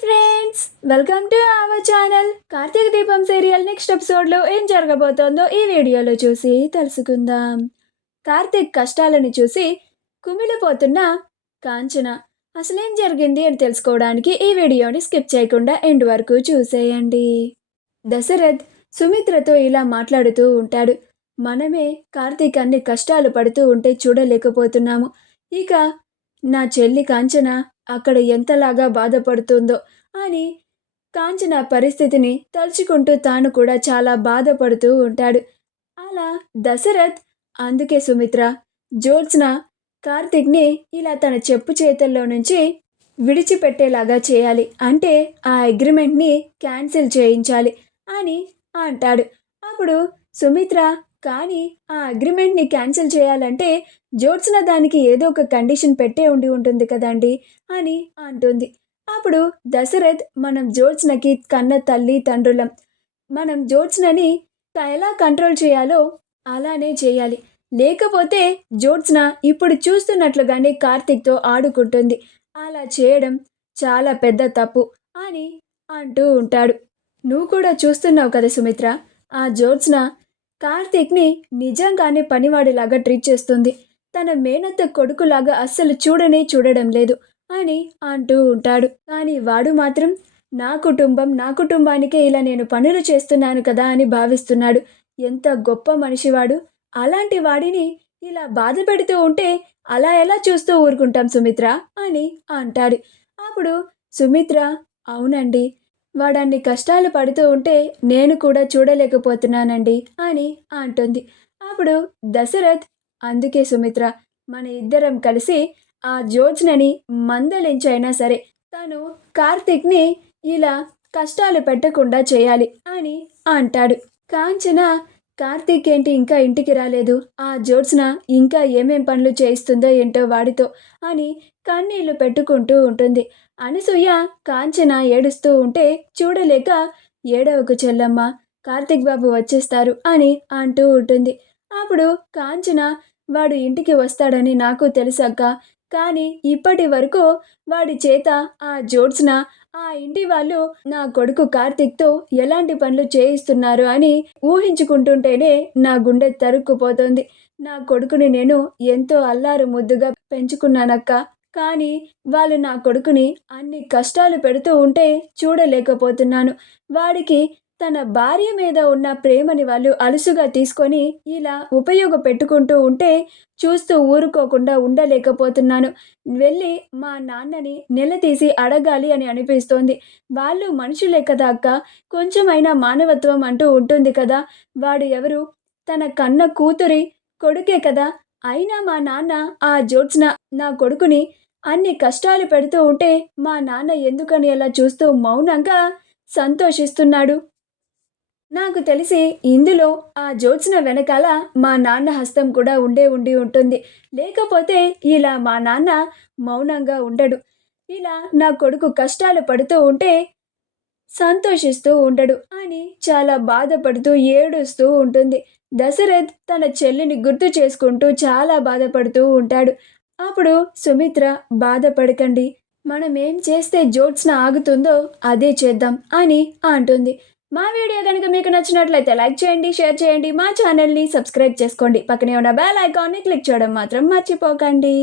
Friends, welcome to our channel. Karthika Deepam serial next ఎపిసోడ్లో ఏం జరగబోతోందో ఈ వీడియోలో చూసి తెలుసుకుందాం. కార్తీక్ కష్టాలను చూసి కుమిలిపోతున్న కాంచన అసలేం జరిగింది అని తెలుసుకోవడానికి ఈ వీడియోని స్కిప్ చేయకుండా ఎండ్ వరకు చూసేయండి. దశరథ్ సుమిత్రతో ఇలా మాట్లాడుతూ ఉంటాడు. మనమే కార్తీక్ అన్ని కష్టాలు పడుతూ ఉంటే చూడలేకపోతున్నాము. ఇక నా చెల్లి కాంచన అక్కడ ఎంతలాగా బాధపడుతుందో అని కాంచన పరిస్థితిని తలుచుకుంటూ తాను కూడా చాలా బాధపడుతూ ఉంటాడు. అలా దశరథ్ అందుకే సుమిత్ర, జ్యోత్స్న కార్తీక్ని ఇలా తన చెప్పు చేతుల్లో నుంచి విడిచిపెట్టేలాగా చేయాలి, అంటే ఆ అగ్రిమెంట్ని క్యాన్సిల్ చేయించాలి అని అంటాడు. అప్పుడు సుమిత్ర, కానీ ఆ అగ్రిమెంట్ని క్యాన్సిల్ చేయాలంటే జ్యోత్స్న దానికి ఏదో ఒక కండిషన్ పెట్టే ఉంటుంది కదండి అని అంటుంది. అప్పుడు దశరథ్, మనం జ్యోత్స్నకి కన్న తల్లి తండ్రులం, మనం జ్యోత్స్నని ఎలా కంట్రోల్ చేయాలో అలానే చేయాలి, లేకపోతే జ్యోత్స్న ఇప్పుడు చూస్తున్నట్లుగానే కార్తీక్తో ఆడుకుంటుంది, అలా చేయడం చాలా పెద్ద తప్పు అని అంటూ ఉంటాడు. నువ్వు కూడా చూస్తున్నావు కదా సుమిత్ర, ఆ జ్యోత్స్న కార్తీక్ని నిజంగానే పనివాడిలాగా ట్రీట్ చేస్తుంది, తన మేనత్త కొడుకులాగా అస్సలు చూడడం లేదు అని అంటూ ఉంటాడు. కానీ వాడు మాత్రం నా కుటుంబానికే ఇలా నేను పనులు చేస్తున్నాను కదా అని భావిస్తున్నాడు. ఎంత గొప్ప మనిషివాడు, అలాంటి వాడిని ఇలా బాధ పెడుతూ ఉంటే అలా ఎలా చూస్తూ ఊరుకుంటాం సుమిత్ర అని అంటాడు. అప్పుడు సుమిత్ర, అవునండి, వాడన్ని కష్టాలు పడుతూ ఉంటే నేను కూడా చూడలేకపోతున్నానండి అని అంటుంది. అప్పుడు దశరథ్, అందుకే సుమిత్ర, మన ఇద్దరం కలిసి ఆ జ్యోత్స్నని మందలించైనా సరే తను కార్తీక్ని ఇలా కష్టాలు పెట్టకుండా చేయాలి అని అంటాడు. కాంచన, కార్తీక్ ఏంటి ఇంకా ఇంటికి రాలేదు, ఆ జ్యోత్స్న ఇంకా ఏమేం పనులు చేయిస్తుందో ఏంటో వాడితో అని కన్నీళ్లు పెట్టుకుంటూ ఉంటుంది. అనసూయ కాంచన ఏడుస్తూ ఉంటే చూడలేక, ఏడవకు చెల్లమ్మ, కార్తీక్ బాబు వచ్చేస్తారు అని అంటూ ఉంటుంది. అప్పుడు కాంచన, వాడు ఇంటికి వస్తాడని నాకు తెలుసక్క, కానీ ఇప్పటి వరకు వాడి చేత ఆ జ్యోత్స్న, ఆ ఇంటి వాళ్ళు నా కొడుకు కార్తీక్తో ఎలాంటి పనులు చేయిస్తున్నారు అని ఊహించుకుంటుంటేనే నా గుండె తరుక్కుపోతుంది. నా కొడుకుని నేను ఎంతో అల్లారు ముద్దుగా పెంచుకున్నానక్క, కానీ వాళ్ళు నా కొడుకుని అన్ని కష్టాలు పెడుతూ ఉంటే చూడలేకపోతున్నాను. వాడికి తన భార్య మీద ఉన్న ప్రేమని వాళ్ళు అలుసుగా తీసుకొని ఇలా ఉపయోగపెట్టుకుంటూ ఉంటే చూస్తూ ఊరుకోకుండా ఉండలేకపోతున్నాను. వెళ్ళి మా నాన్నని నిలదీసి అడగాలి అని అనిపిస్తోంది. వాళ్ళు మనుషులే కదా అక్క, కొంచెమైనా మానవత్వం అంటూ ఉంటుంది కదా. వాడు ఎవరు, తన కన్న కూతురి కొడుకే కదా. అయినా మా నాన్న ఆ జ్యోత్స్న నా కొడుకుని అన్ని కష్టాలు పెడుతూ ఉంటే మా నాన్న ఎందుకని అలా చూస్తూ మౌనంగా సంతోషిస్తున్నాడు. నాకు తెలిసి ఇందులో ఆ జ్యోత్స్న వెనకాల మా నాన్న హస్తం కూడా ఉండి ఉంటుంది, లేకపోతే ఇలా మా నాన్న మౌనంగా ఉండడు, ఇలా నా కొడుకు కష్టాలు పడుతూ ఉంటే సంతోషిస్తూ ఉండడు అని చాలా బాధపడుతూ ఏడుస్తూ ఉంటుంది. దశరథ్ తన చెల్లిని గుర్తు చేసుకుంటూ చాలా బాధపడుతూ ఉంటాడు. అప్పుడు సుమిత్ర, బాధపడకండి, మనం ఏం చేస్తే జ్యోత్స్న ఆగుతుందో అదే చేద్దాం అని అంటుంది. మా వీడియో కనుక మీకు నచ్చినట్లయితే లైక్ చేయండి, షేర్ చేయండి, మా ఛానల్ని సబ్స్క్రైబ్ చేసుకోండి, పక్కనే ఉన్న బెల్ ఐకాన్ని క్లిక్ చేయడం మాత్రం మర్చిపోకండి.